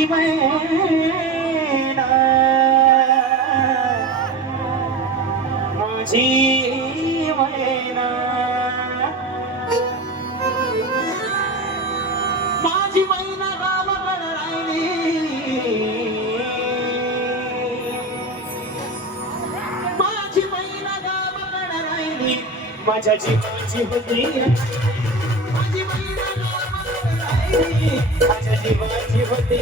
माझी मैना माझी मैना माझी मैना गावाकडे राहिली माझी मैना गावाकडे राहिली माझ्या जीवाची होती माझी मैना गावाकडे राहिली माझ्या जीवाची होती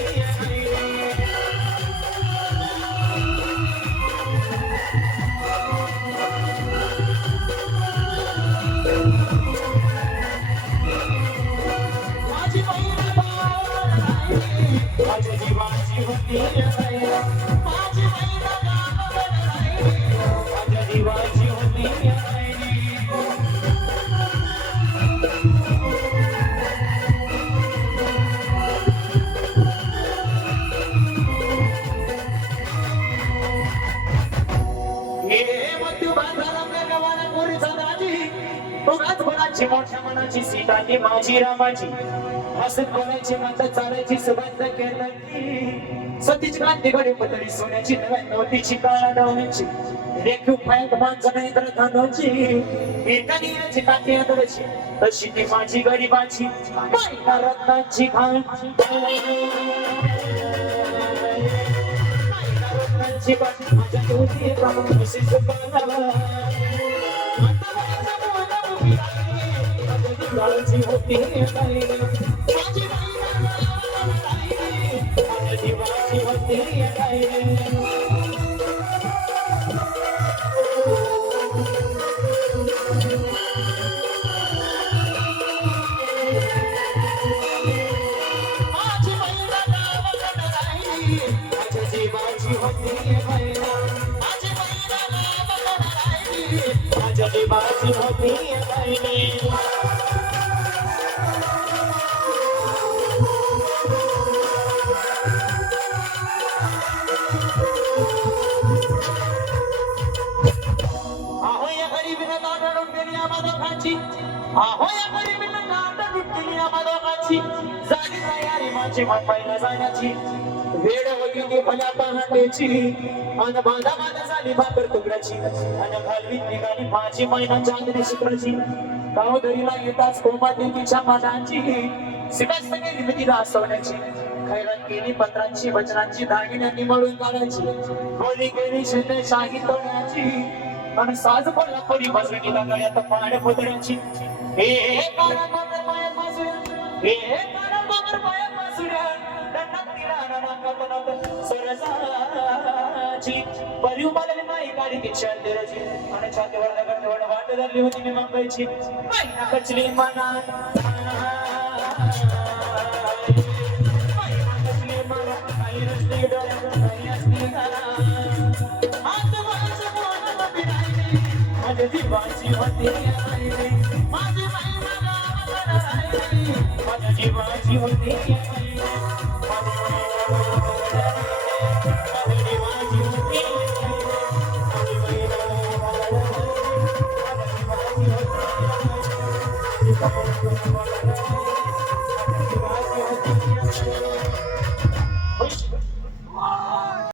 माझ्या जीवाची होती माझी मैना गावाकडे राहिली माझ्या जीवाची होती मोठ्या मनाची सीतानी माझी रामाची हसत बोलायची माता चालायची सुगंध केली सतीची क्रांती घडी पतळी सोन्याची नव्याण्णवतीची काळा डावण्याची रेखीव फायक माणसं नाही तर धानोची एकानी याची काठी आदळची तशी ती माझी गरीबाची मायना रत्नाची खाण मायना रत्नाची खाण माझ्या डोळी राहून सुखाला माझी होती माझी जीवाची होती माझी मैना गावाकडे राहिली माझ्या जीवाची होती माझी मैना गावाकडे राहिली माझ्या जीवाची होती झाली तयारी माझी मुंबईला जाण्याची वेळ होती भल्या पहाटेची अन बाधा बाधा झाली भाकर तुकड्याची अन घालवीत निघाली माझी मैना चांदणी शुक्राची गावदरीला येताच कोमाती तिच्या मानाची सिकास्त केली मी तिला असवण्याची खैरात केली पत्रांची वचनांची दागिन्यांनी मळून काढायची बोली केली शिंदे शाही तोडण्याची आणि साज पडला पडी बसणीला गळ्यात पाण्या पुतळ्याची हे काळा मगर पायात मासुऱ्या हे काळा मगर पायात मासुऱ्या दंडात तिला नाकात सरसाची परी उभारली माई गाडी ती शांतीराची आणि छातीवर दगड वाट धरली होती मी मुंबईची मैना कचली मनात मैना कचली मनात काही रचली डोळ्यात काही असली माझ्या जीवाची होती माझी मैना गावाकडे राहिली माझ्या जीवाची होती माझ्या जीवाची होती माझी मैना गावाकडे राहिली माझ्या जीवाची होती